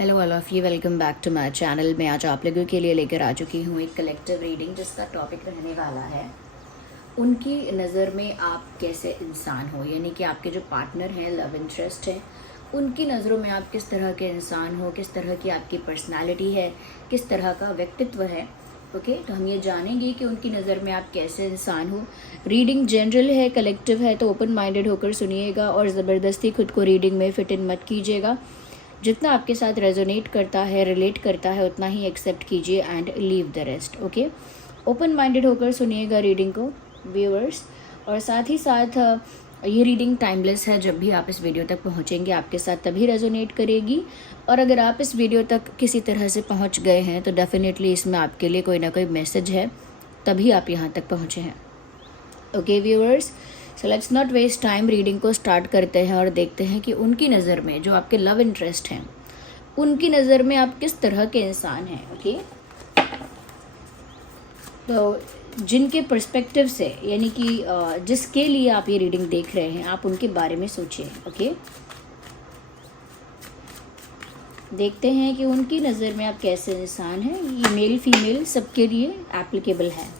Hello all of you, welcome back to my channel. मैं आज आप लोगों के लिए लेकर आ चुकी हूँ एक कलेक्टिव रीडिंग जिसका टॉपिक रहने वाला है उनकी नज़र में आप कैसे इंसान हो, यानी कि आपके जो पार्टनर हैं, लव इंटरेस्ट हैं, उनकी नज़रों में आप किस तरह के इंसान हो, किस तरह की आपकी पर्सनालिटी है, किस तरह का व्यक्तित्व है। ओके, तो हम ये जानेंगे कि उनकी नज़र में आप कैसे इंसान हो। रीडिंग जनरल है, कलेक्टिव है, तो ओपन माइंडेड होकर सुनिएगा और ज़बरदस्ती खुद को रीडिंग में फिट इन मत कीजिएगा। जितना आपके साथ रेजोनेट करता है, रिलेट करता है, उतना ही एक्सेप्ट कीजिए and leave the rest. Okay, open minded होकर सुनिएगा रीडिंग को व्यूअर्स। और साथ ही साथ ये रीडिंग टाइमलेस है। जब भी आप इस वीडियो तक पहुंचेंगे आपके साथ तभी रेजोनेट करेगी। और अगर आप इस वीडियो तक किसी तरह से पहुंच गए हैं तो डेफिनेटली इसमें आपके लिए कोई ना कोई मैसेज है, तभी आप यहाँ तक पहुँचे हैं। Okay viewers, so let's not waste time, reading को स्टार्ट करते हैं और देखते हैं कि उनकी नज़र में जो आपके लव इंटरेस्ट हैं, उनकी नज़र में आप किस तरह के इंसान हैं। ओके, तो जिनके पर्सपेक्टिव से, यानी कि जिसके लिए आप ये रीडिंग देख रहे हैं, आप उनके बारे में सोचिए। ओके, देखते हैं कि उनकी नज़र में आप कैसे इंसान हैं। ये मेल फीमेल सबके लिए एप्लीकेबल है।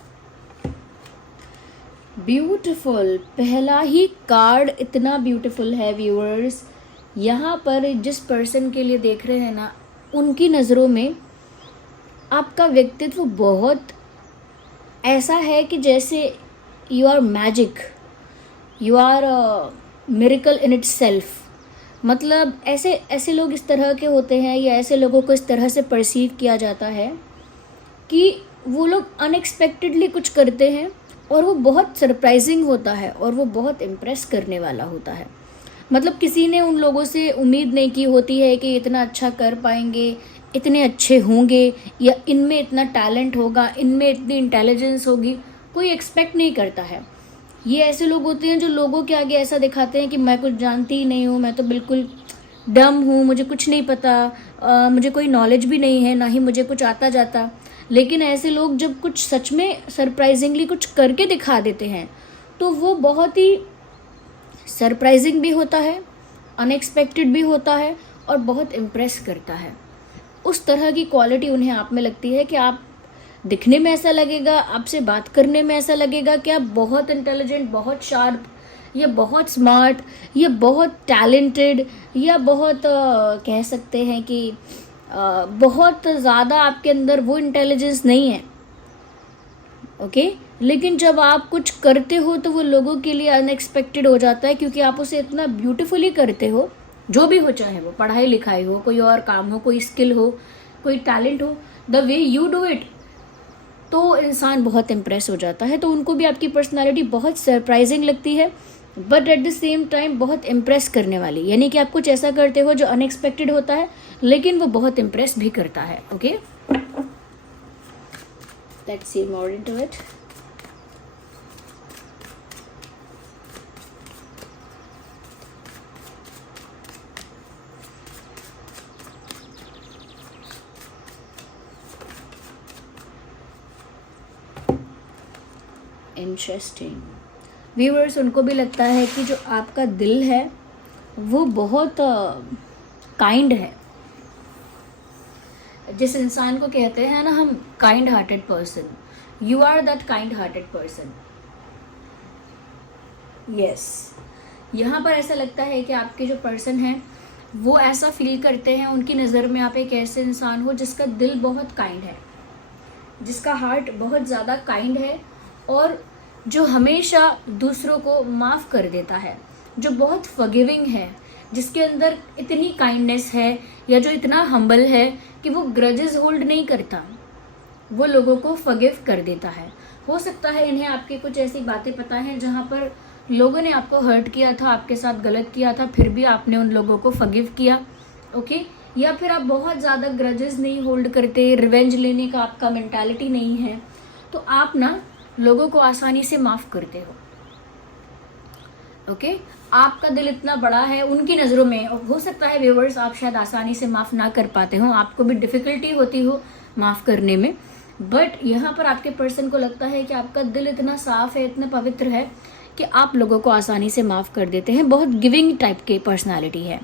ब्यूटीफुल, पहला ही कार्ड इतना ब्यूटीफुल है व्यूअर्स। यहाँ पर जिस पर्सन के लिए देख रहे हैं ना, उनकी नज़रों में आपका व्यक्तित्व बहुत ऐसा है कि जैसे you are magic, you are miracle in itself. मतलब ऐसे ऐसे लोग इस तरह के होते हैं, या ऐसे लोगों को इस तरह से परसीव किया जाता है कि वो लोग अनएक्सपेक्टेडली कुछ करते हैं और वो बहुत सरप्राइजिंग होता है और वो बहुत इम्प्रेस करने वाला होता है। मतलब किसी ने उन लोगों से उम्मीद नहीं की होती है कि इतना अच्छा कर पाएंगे, इतने अच्छे होंगे, या इनमें इतना टैलेंट होगा, इनमें इतनी इंटेलिजेंस होगी। कोई एक्सपेक्ट नहीं करता है। ये ऐसे लोग होते हैं जो लोगों के आगे ऐसा दिखाते हैं कि मैं कुछ जानती ही नहीं हूँ, मैं तो बिल्कुल डम हूँ, मुझे कुछ नहीं पता, मुझे कोई नॉलेज भी नहीं है, ना ही मुझे कुछ आता जाता। लेकिन ऐसे लोग जब कुछ सच में सरप्राइजिंगली कुछ करके दिखा देते हैं तो वो बहुत ही सरप्राइजिंग भी होता है, अनएक्सपेक्टेड भी होता है और बहुत इम्प्रेस करता है। उस तरह की क्वालिटी उन्हें आप में लगती है कि आप दिखने में ऐसा लगेगा, आपसे बात करने में ऐसा लगेगा कि आप बहुत इंटेलिजेंट, बहुत शार्प, या बहुत स्मार्ट, या बहुत टैलेंटेड, या बहुत कह सकते हैं कि बहुत ज़्यादा आपके अंदर वो इंटेलिजेंस नहीं है। ओके, लेकिन जब आप कुछ करते हो तो वो लोगों के लिए अनएक्सपेक्टेड हो जाता है, क्योंकि आप उसे इतना ब्यूटीफुली करते हो। जो भी हो, चाहे वो पढ़ाई लिखाई हो, कोई और काम हो, कोई स्किल हो, कोई टैलेंट हो, the way you do it, तो इंसान बहुत इम्प्रेस हो जाता है। तो उनको भी आपकी पर्सनालिटी बहुत सरप्राइजिंग लगती है, but at the same time बहुत इम्प्रेस करने वाली। यानी कि आप कुछ ऐसा करते हो जो अनएक्सपेक्टेड होता है, लेकिन वो बहुत इम्प्रेस भी करता है। Okay, let's see more into it. Interesting viewers, उनको भी लगता है कि जो आपका दिल है वो बहुत काइंड है। जिस इंसान को कहते हैं ना हम kind hearted person, you are that kind hearted person. Yes, यहाँ पर ऐसा लगता है कि आपके जो पर्सन हैं वो ऐसा फील करते हैं, उनकी नज़र में आप एक ऐसे इंसान हो जिसका दिल बहुत काइंड है, जिसका हार्ट बहुत ज़्यादा काइंड है, और जो हमेशा दूसरों को माफ़ कर देता है, जो बहुत फॉरगिविंग है, जिसके अंदर इतनी काइंडनेस है, या जो इतना हम्बल है कि वो ग्रजेस होल्ड नहीं करता, वो लोगों को फॉरगिव कर देता है। हो सकता है इन्हें आपकी कुछ ऐसी बातें पता हैं जहाँ पर लोगों ने आपको हर्ट किया था, आपके साथ गलत किया था, फिर भी आपने उन लोगों को फॉरगिव किया। ओके, या फिर आप बहुत ज़्यादा ग्रजेस नहीं होल्ड करते, रिवेंज लेने का आपका मेंटालिटी नहीं है, तो आप ना लोगों को आसानी से माफ़ करते हो। ओके, आपका दिल इतना बड़ा है उनकी नज़रों में। हो सकता है व्यूअर्स आप शायद आसानी से माफ़ ना कर पाते हो, आपको भी डिफ़िकल्टी होती हो माफ़ करने में, बट यहाँ पर आपके पर्सन को लगता है कि आपका दिल इतना साफ़ है, इतना पवित्र है कि आप लोगों को आसानी से माफ़ कर देते हैं। बहुत गिविंग टाइप की पर्सनालिटी है।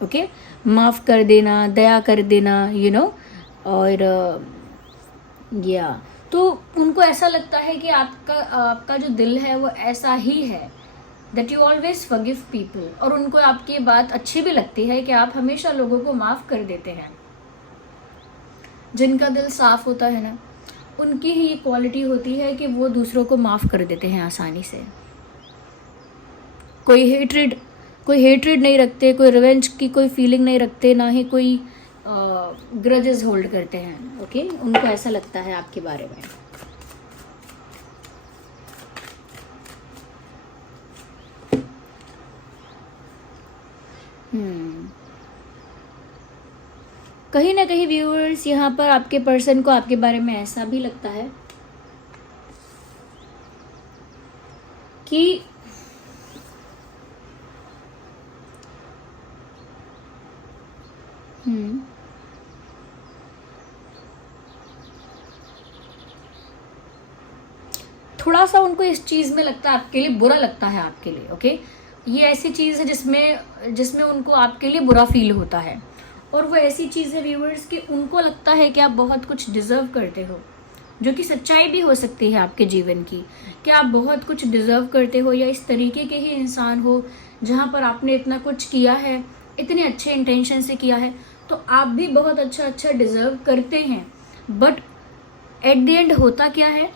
ओके, माफ़ कर देना, दया कर देना, और या तो उनको ऐसा लगता है कि आपका जो दिल है वो ऐसा ही है, that you always forgive people, और उनको आपकी ये बात अच्छी भी लगती है कि आप हमेशा लोगों को माफ़ कर देते हैं। जिनका दिल साफ होता है ना, उनकी ही ये क्वालिटी होती है कि वो दूसरों को माफ़ कर देते हैं आसानी से। कोई हेट्रेड नहीं रखते, कोई रिवेंज की कोई फीलिंग नहीं रखते, ना ही कोई ग्रजेस होल्ड करते हैं। ओके, उनको ऐसा लगता है आपके बारे में। कहीं ना कहीं व्यूअर्स, यहाँ पर आपके पर्सन को आपके बारे में ऐसा भी लगता है कि थोड़ा सा उनको इस चीज़ में लगता है, आपके लिए बुरा लगता है आपके लिए। ओके, ये ऐसी चीज़ है जिसमें उनको आपके लिए बुरा फील होता है, और वो ऐसी चीज़ है व्यूअर्स कि उनको लगता है कि आप बहुत कुछ डिज़र्व करते हो, जो कि सच्चाई भी हो सकती है आपके जीवन की, कि आप बहुत कुछ डिज़र्व करते हो, या इस तरीके के ही इंसान हो जहाँ पर आपने इतना कुछ किया है, इतने अच्छे इंटेंशन से किया है, तो आप भी बहुत अच्छा डिज़र्व करते हैं। बट एट द एंड होता क्या है,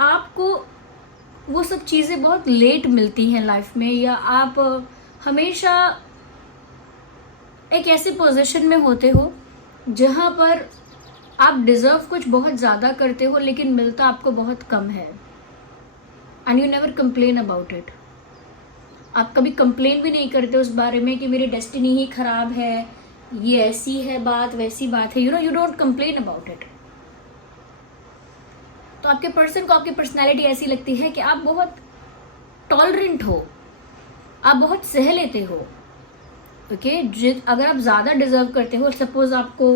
आपको वो सब चीज़ें बहुत लेट मिलती हैं लाइफ में, या आप हमेशा एक ऐसी पोजीशन में होते हो जहाँ पर आप डिज़र्व कुछ बहुत ज़्यादा करते हो, लेकिन मिलता आपको बहुत कम है, and you never complain about it. आप कभी कंप्लेन भी नहीं करते उस बारे में कि मेरी डेस्टिनी ही खराब है, ये ऐसी है बात, वैसी बात है, you don't complain about it. तो आपके पर्सन को आपकी पर्सनैलिटी ऐसी लगती है कि आप बहुत टॉलरेंट हो, आप बहुत सह लेते हो। ओके, अगर आप ज़्यादा डिज़र्व करते हो, सपोज आपको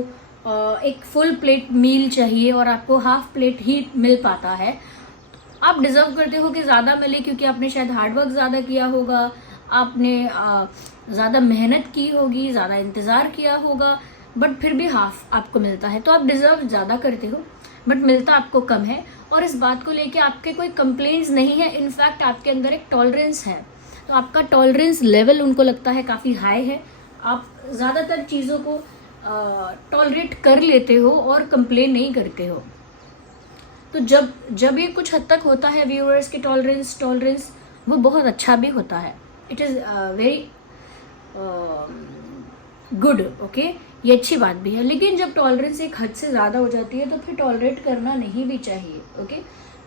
एक फुल प्लेट मील चाहिए और आपको हाफ प्लेट ही मिल पाता है, आप डिज़र्व करते हो कि ज़्यादा मिले, क्योंकि आपने शायद हार्डवर्क ज़्यादा किया होगा, आपने ज़्यादा मेहनत की होगी, ज़्यादा इंतज़ार किया होगा, बट फिर भी हाफ आपको मिलता है। तो आप डिज़र्व ज़्यादा करते हो, बट मिलता आपको कम है, और इस बात को लेके आपके कोई कंप्लेंट्स नहीं है, इनफैक्ट आपके अंदर एक टॉलरेंस है। तो आपका टॉलरेंस लेवल उनको लगता है काफ़ी हाई है, आप ज़्यादातर चीज़ों को टॉलरेट कर लेते हो और कंप्लेन नहीं करते हो। तो जब ये कुछ हद तक होता है व्यूअर्स की टॉलरेंस वो बहुत अच्छा भी होता है, it is very good. Okay, ये अच्छी बात भी है, लेकिन जब टॉलरेंस एक हद से ज़्यादा हो जाती है तो फिर टॉलरेट करना नहीं भी चाहिए। ओके,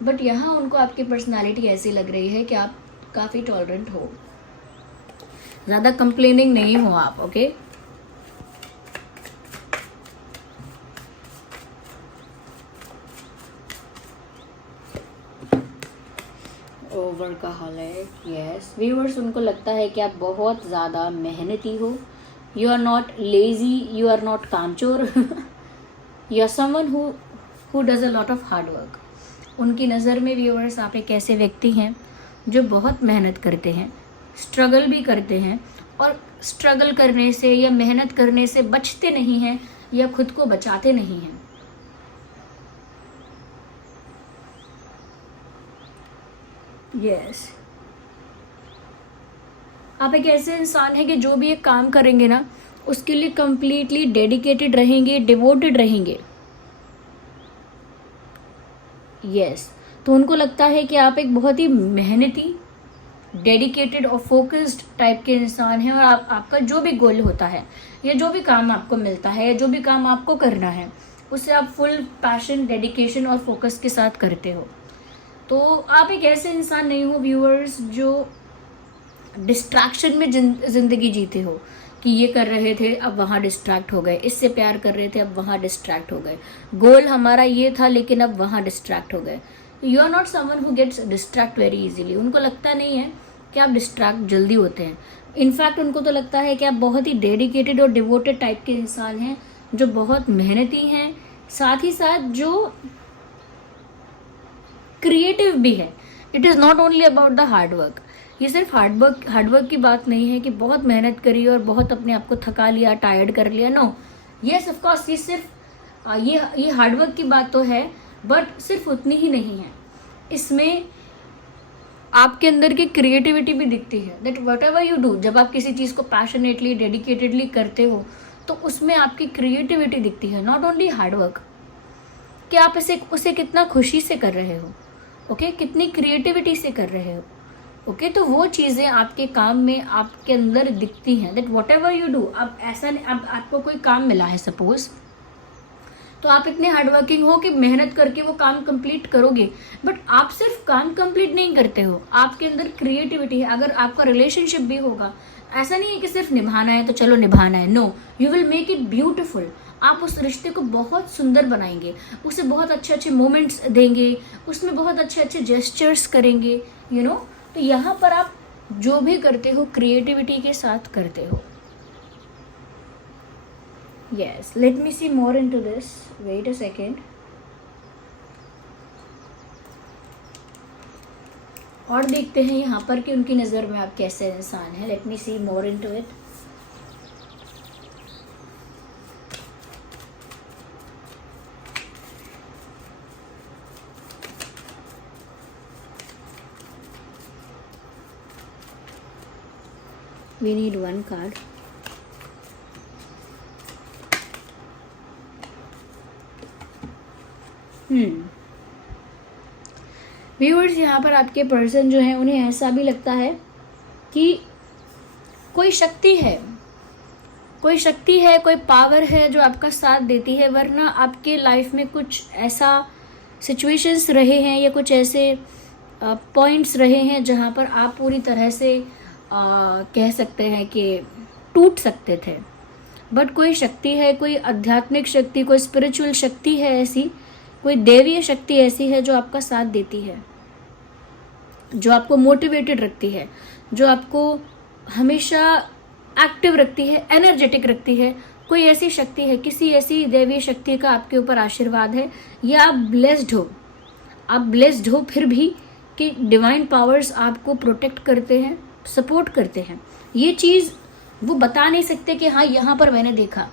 बट यहाँ उनको आपकी पर्सनालिटी ऐसी लग रही है कि आप काफ़ी टॉलरेंट हो, ज़्यादा कंप्लेनिंग नहीं हो आप। ओके, वर्कaholic, यस व्यूअर्स, उनको लगता है कि आप बहुत ज़्यादा मेहनती हो, you are not lazy, you are not कामचोर, you are someone who does a lot of hard work. उनकी नज़र में व्यूअर्स आप एक ऐसे व्यक्ति हैं जो बहुत मेहनत करते हैं, स्ट्रगल भी करते हैं, और स्ट्रगल करने से या मेहनत करने से बचते नहीं हैं या खुद को बचाते नहीं हैं। यस, आप एक ऐसे इंसान हैं कि जो भी एक काम करेंगे ना, उसके लिए कंप्लीटली डेडिकेटेड रहेंगे, डिवोटेड रहेंगे। यस, तो उनको लगता है कि आप एक बहुत ही मेहनती, डेडिकेटेड और फोकस्ड टाइप के इंसान हैं, और आपका जो भी गोल होता है या जो भी काम आपको मिलता है या जो भी काम आपको करना है, उससे आप फुल पैशन, डेडिकेशन और फोकस के साथ करते हो। तो आप एक ऐसे इंसान नहीं हो व्यूअर्स जो डिस्ट्रैक्शन में ज़िंदगी जीते हो, कि ये कर रहे थे अब वहाँ डिस्ट्रैक्ट हो गए, इससे प्यार कर रहे थे अब वहाँ डिस्ट्रैक्ट हो गए, गोल हमारा ये था लेकिन अब वहाँ डिस्ट्रैक्ट हो गए। You are not someone who gets distract very easily. उनको लगता नहीं है कि आप डिस्ट्रैक्ट जल्दी होते हैं, इनफैक्ट उनको तो लगता है कि आप बहुत ही डेडिकेटेड और डिवोटेड टाइप के इंसान हैं, जो बहुत मेहनती हैं, साथ ही साथ जो क्रिएटिव भी है। It is not only about the hard work, ये सिर्फ हार्डवर्क की बात नहीं है कि बहुत मेहनत करी और बहुत अपने आप को थका लिया, टायर्ड कर लिया। नो, यस ऑफ कोर्स ये सिर्फ ये हार्डवर्क की बात तो है, बट सिर्फ उतनी ही नहीं है। इसमें आपके अंदर की क्रिएटिविटी भी दिखती है। That what ever you do, जब आप किसी चीज़ को पैशनेटली, डेडिकेटेडली करते हो तो उसमें आपकी क्रिएटिविटी दिखती है, नॉट ओनली हार्डवर्क। कि आप उसे कितना खुशी से कर रहे हो, ओके, कितनी क्रिएटिविटी से कर रहे हो, ओके। तो वो चीज़ें आपके काम में आपके अंदर दिखती हैं। That what ever you do, अब ऐसा नहीं, अब आपको कोई काम मिला है सपोज, तो आप इतने हार्डवर्किंग हो कि मेहनत करके वो काम कंप्लीट करोगे, बट आप सिर्फ काम कंप्लीट नहीं करते हो, आपके अंदर क्रिएटिविटी है। अगर आपका रिलेशनशिप भी होगा, ऐसा नहीं है कि सिर्फ निभाना है तो चलो निभाना है, no, you will make it beautiful. आप उस रिश्ते को बहुत सुंदर बनाएंगे, उसे बहुत अच्छे अच्छे मोमेंट्स देंगे, उसमें बहुत अच्छे अच्छे जेस्चर्स करेंगे, यू नो। तो यहाँ पर आप जो भी करते हो क्रिएटिविटी के साथ करते हो। Yes, let me see more into this. Wait a second. और देखते हैं यहाँ पर कि उनकी नज़र में आप कैसे इंसान हैं। Let me see more into it. We need one card. Viewers, यहाँ पर आपके पर्सन जो है उन्हें ऐसा भी लगता है कि कोई शक्ति है, कोई पावर है जो आपका साथ देती है, वरना आपके लाइफ में कुछ ऐसा सिचुएशंस रहे हैं या कुछ ऐसे पॉइंट्स रहे हैं जहाँ पर आप पूरी तरह से कह सकते हैं कि टूट सकते थे। बट कोई शक्ति है, कोई आध्यात्मिक शक्ति, कोई स्पिरिचुअल शक्ति है ऐसी, कोई दैवीय शक्ति ऐसी है जो आपका साथ देती है, जो आपको मोटिवेटेड रखती है, जो आपको हमेशा एक्टिव रखती है, एनर्जेटिक रखती है। कोई ऐसी शक्ति है, किसी ऐसी दैवीय शक्ति का आपके ऊपर आशीर्वाद है, या आप ब्लेस्ड हो फिर भी कि डिवाइन पावर्स आपको प्रोटेक्ट करते हैं, सपोर्ट करते हैं। ये चीज़ वो बता नहीं सकते कि हाँ यहाँ पर मैंने देखा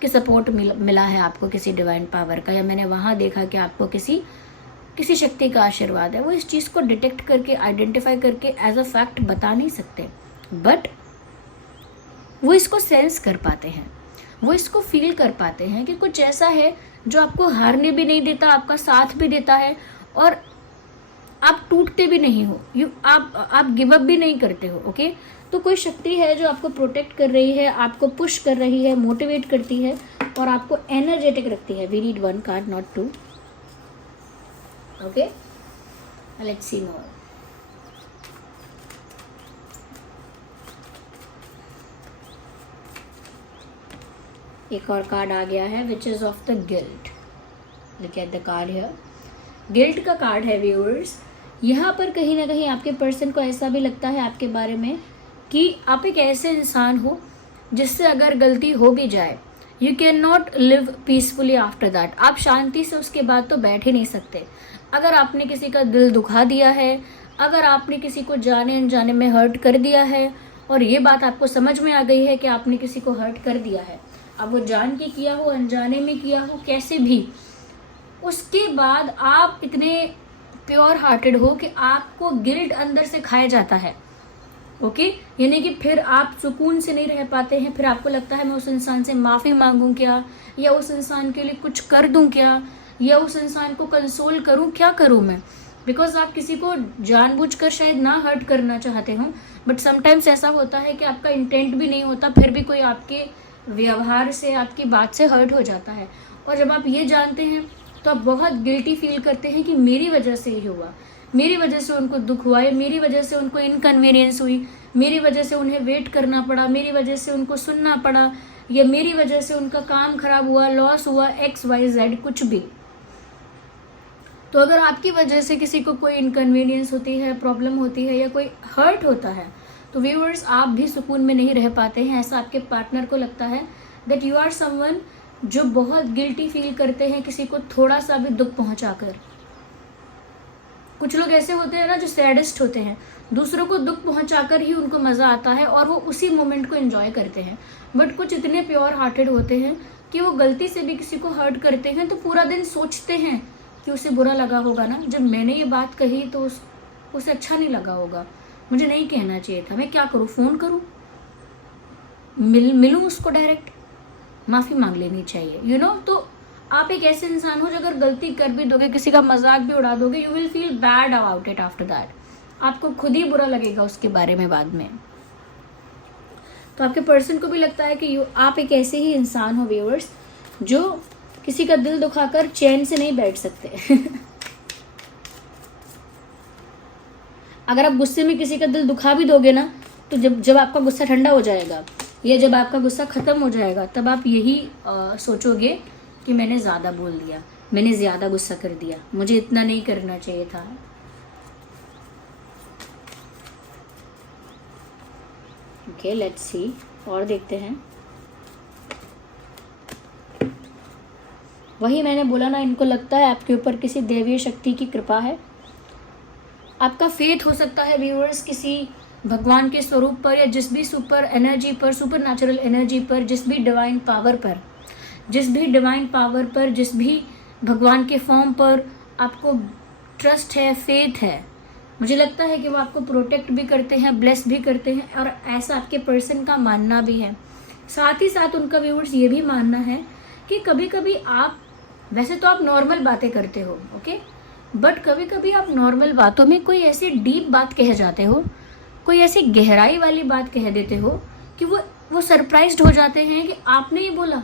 कि सपोर्ट मिला है आपको किसी डिवाइन पावर का, या मैंने वहाँ देखा कि आपको किसी शक्ति का आशीर्वाद है। वो इस चीज़ को डिटेक्ट करके, आइडेंटिफाई करके एज अ फैक्ट बता नहीं सकते, बट वो इसको सेंस कर पाते हैं, वो इसको फील कर पाते हैं कि कुछ ऐसा है जो आपको हारने भी नहीं देता, आपका साथ भी देता है, और आप टूटते भी नहीं हो, आप गिव अप भी नहीं करते हो, ओके। तो कोई शक्ति है जो आपको प्रोटेक्ट कर रही है, आपको पुश कर रही है, मोटिवेट करती है और आपको एनर्जेटिक रखती है। We need one card, not two, okay. Let's see more. एक और कार्ड आ गया है, which is of the guilt. Look at the card here, guilt का कार्ड है व्यूअर्स। यहाँ पर कहीं ना कहीं आपके पर्सन को ऐसा भी लगता है आपके बारे में कि आप एक ऐसे इंसान हो जिससे अगर गलती हो भी जाए, you can not live peacefully after that. आप शांति से उसके बाद तो बैठ ही नहीं सकते। अगर आपने किसी का दिल दुखा दिया है, अगर आपने किसी को जाने अनजाने में हर्ट कर दिया है, और ये बात आपको समझ में आ गई है कि आपने किसी को हर्ट कर दिया है, अब वो जान के किया हो, अनजाने में किया हो, कैसे भी, उसके बाद आप इतने प्योर हार्टेड हो कि आपको गिल्ट अंदर से खाया जाता है, ओके। यानी कि फिर आप सुकून से नहीं रह पाते हैं, फिर आपको लगता है मैं उस इंसान से माफ़ी मांगूं क्या, या उस इंसान के लिए कुछ कर दूं क्या, या उस इंसान को कंसोल करूं, क्या करूं मैं, बिकॉज आप किसी को जानबूझकर शायद ना हर्ट करना चाहते हो, बट समटाइम्स ऐसा होता है कि आपका इंटेंट भी नहीं होता, फिर भी कोई आपके व्यवहार से, आपकी बात से हर्ट हो जाता है। और जब आप ये जानते हैं तो आप बहुत गिल्टी फील करते हैं कि मेरी वजह से ही हुआ, मेरी वजह से उनको दुख हुआ है, मेरी वजह से उनको इनकन्वीनियंस हुई, मेरी वजह से उन्हें वेट करना पड़ा, मेरी वजह से उनको सुनना पड़ा, या मेरी वजह से उनका काम खराब हुआ, लॉस हुआ, XYZ कुछ भी। तो अगर आपकी वजह से किसी को कोई इनकन्वीनियंस होती है, प्रॉब्लम होती है, या कोई हर्ट होता है, तो व्यूअर्स आप भी सुकून में नहीं रह पाते हैं। ऐसा आपके पार्टनर को लगता है दैट यू आर समवन जो बहुत गिल्टी फील करते हैं किसी को थोड़ा सा भी दुख पहुंचाकर, कुछ लोग ऐसे होते हैं ना जो सैडेस्ट होते हैं, दूसरों को दुख पहुंचाकर ही उनको मज़ा आता है और वो उसी मोमेंट को एंजॉय करते हैं। बट कुछ इतने प्योर हार्टेड होते हैं कि वो गलती से भी किसी को हर्ट करते हैं तो पूरा दिन सोचते हैं कि उसे बुरा लगा होगा ना, जब मैंने ये बात कही तो उसे अच्छा नहीं लगा होगा, मुझे नहीं कहना चाहिए था, मैं क्या करूँ, फ़ोन करूँ, मिलूँ उसको डायरेक्ट, माफ़ी मांग लेनी चाहिए, यू नो। तो आप एक ऐसे इंसान हो जो अगर गलती कर भी दोगे, किसी का मजाक भी उड़ा दोगे, you will feel bad about it after that, आपको खुद ही बुरा लगेगा उसके बारे में बाद में। तो आपके पर्सन को भी लगता है कि आप एक ऐसे ही इंसान हो व्यूअर्स जो किसी का दिल दुखाकर चैन से नहीं बैठ सकते। अगर आप गुस्से में किसी का दिल दुखा भी दोगे ना, तो जब आपका गुस्सा ठंडा हो जाएगा या जब आपका गुस्सा खत्म हो जाएगा, तब आप यही सोचोगे कि मैंने ज़्यादा बोल दिया, मैंने ज़्यादा गुस्सा कर दिया, मुझे इतना नहीं करना चाहिए था। ओके, लेट्स सी, और देखते हैं। वही मैंने बोला ना, इनको लगता है आपके ऊपर किसी देवीय शक्ति की कृपा है। आपका फेथ हो सकता है व्यूअर्स किसी भगवान के स्वरूप पर या जिस भी सुपर एनर्जी पर, सुपर नेचुरल एनर्जी पर, जिस भी डिवाइन पावर पर, जिस भी भगवान के फॉर्म पर आपको ट्रस्ट है, फेथ है। मुझे लगता है कि वो आपको प्रोटेक्ट भी करते हैं, ब्लेस भी करते हैं, और ऐसा आपके पर्सन का मानना भी है। साथ ही साथ उनका व्यूअर्स ये भी मानना है कि कभी कभी आप, वैसे तो आप नॉर्मल बातें करते हो, ओके, बट कभी कभी आप नॉर्मल बातों में कोई ऐसी डीप बात कह जाते हो, कोई ऐसी गहराई वाली बात कह देते हो कि वो सरप्राइज्ड हो जाते हैं कि आपने ये बोला,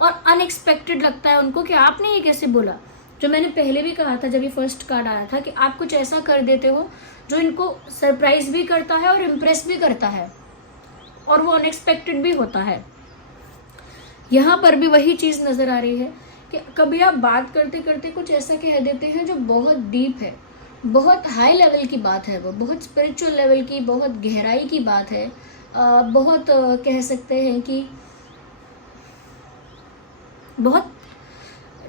और अनएक्सपेक्टेड लगता है उनको कि आपने ये कैसे बोला। जो मैंने पहले भी कहा था जब ये फर्स्ट कार्ड आया था कि आप कुछ ऐसा कर देते हो जो इनको सरप्राइज भी करता है और इम्प्रेस भी करता है, और वो अनएक्सपेक्टेड भी होता है। यहाँ पर भी वही चीज़ नज़र आ रही है कि कभी आप बात करते करते कुछ ऐसा कह देते हैं जो बहुत डीप है, बहुत हाई लेवल की बात है, वो बहुत स्पिरिचुअल लेवल की, बहुत गहराई की बात है, बहुत कह सकते हैं कि बहुत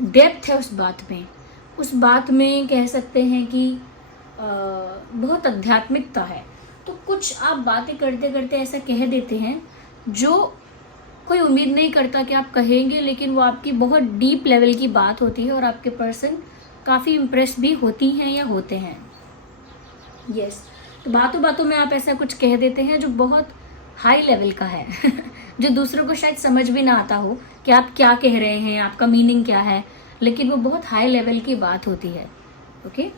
डेप्थ है उस बात में कह सकते हैं कि बहुत आध्यात्मिकता है। तो कुछ आप बातें करते करते ऐसा कह देते हैं जो कोई उम्मीद नहीं करता कि आप कहेंगे, लेकिन वो आपकी बहुत डीप लेवल की बात होती है और आपके पर्सन काफ़ी इम्प्रेस भी होती हैं या होते हैं। यस, तो बातों बातों में आप ऐसा कुछ कह देते हैं जो बहुत हाई लेवल का है जो दूसरों को शायद समझ भी ना आता हो कि आप क्या कह रहे हैं, आपका मीनिंग क्या है, लेकिन वो बहुत हाई लेवल की बात होती है। ओके,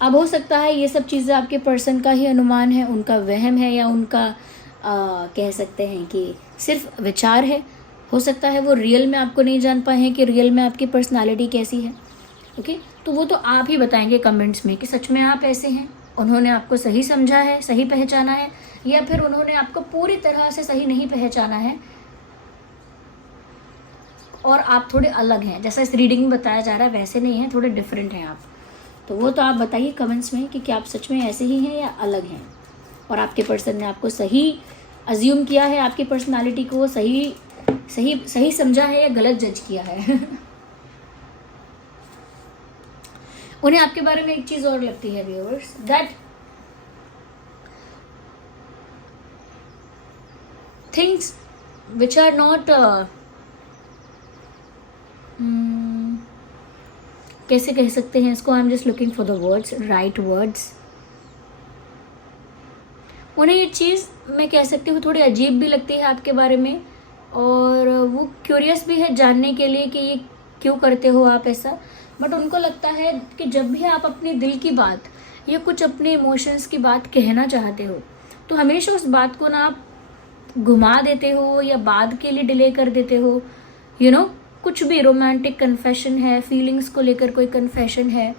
अब हो सकता है ये सब चीज़ें आपके पर्सन का ही अनुमान है, उनका वहम है, या उनका कह सकते हैं कि सिर्फ विचार है। हो सकता है वो रियल में आपको नहीं जान पाए हैं कि रियल में आपकी पर्सनालिटी कैसी है। ओके, तो वो तो आप ही बताएंगे कमेंट्स में कि सच में आप ऐसे हैं, उन्होंने आपको सही समझा है, सही पहचाना है, या फिर उन्होंने आपको पूरी तरह से सही नहीं पहचाना है और आप थोड़े अलग हैं। जैसा इस रीडिंग में बताया जा रहा है वैसे नहीं है, थोड़े डिफरेंट हैं आप। तो वो तो आप बताइए कमेंट्स में कि क्या आप सच में ऐसे ही हैं या अलग हैं, और आपके पर्सन ने आपको सही अज्यूम किया है, आपकी पर्सनालिटी को सही समझा है या गलत जज किया है। उन्हें आपके बारे में एक चीज और लगती है viewers, that things which are not कैसे कह सकते हैं इसको, I am just looking for the words, right words. उन्हें ये चीज़ मैं कह सकती हूँ थोड़ी अजीब भी लगती है आपके बारे में, और वो क्यूरियस भी है जानने के लिए कि ये क्यों करते हो आप ऐसा। बट उनको लगता है कि जब भी आप अपने दिल की बात या कुछ अपने इमोशंस की बात कहना चाहते हो, तो हमेशा उस बात को ना आप घुमा देते हो या बाद के लिए डिले कर देते हो। यू नो, कुछ भी रोमांटिक कन्फेशन है, फीलिंग्स को लेकर कोई कन्फेशन है,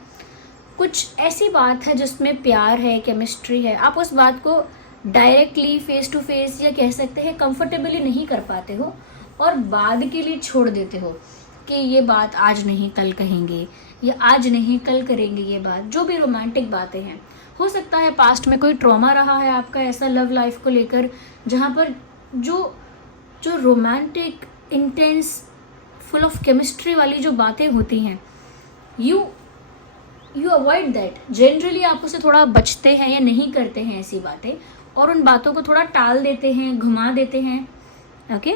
कुछ ऐसी बात है जिसमें प्यार है, केमिस्ट्री है, आप उस बात को डायरेक्टली फेस टू फेस या कह सकते हैं कंफर्टेबली नहीं कर पाते हो, और बाद के लिए छोड़ देते हो कि ये बात आज नहीं कल कहेंगे, या आज नहीं कल करेंगे ये बात। जो भी रोमांटिक बातें हैं, हो सकता है पास्ट में कोई ट्रॉमा रहा है आपका ऐसा लव लाइफ को लेकर, जहाँ पर जो romantic intense full of chemistry वाली जो बातें होती हैं, यू अवॉइड दैट। जनरली आप उससे थोड़ा बचते हैं या नहीं करते हैं ऐसी बातें, और उन बातों को थोड़ा टाल देते हैं, घुमा देते हैं। ओके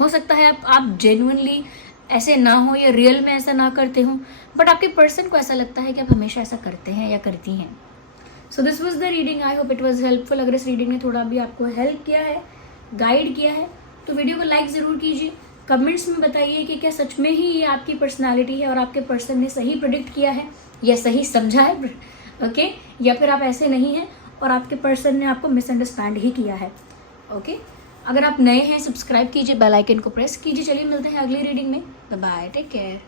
हो सकता है आप जेन्युइनली ऐसे ना हो या रियल में ऐसा ना करते हो, बट आपके पर्सन को ऐसा लगता है कि आप हमेशा ऐसा करते हैं या करती हैं। So this was the reading, I hope it was helpful. अगर इस रीडिंग ने थोड़ा भी आपको हेल्प किया है, गाइड किया है, तो वीडियो को लाइक ज़रूर कीजिए। कमेंट्स में बताइए कि क्या सच में ही ये आपकी पर्सनालिटी है और आपके पर्सन ने सही प्रेडिक्ट किया है या सही समझा है, ओके या फिर आप ऐसे नहीं हैं और आपके पर्सन ने आपको मिसअंडरस्टैंड ही किया है। ओके अगर आप नए हैं, सब्सक्राइब कीजिए, बेल आइकन को प्रेस कीजिए। चलिए मिलते हैं अगली रीडिंग में। Bye bye, take care.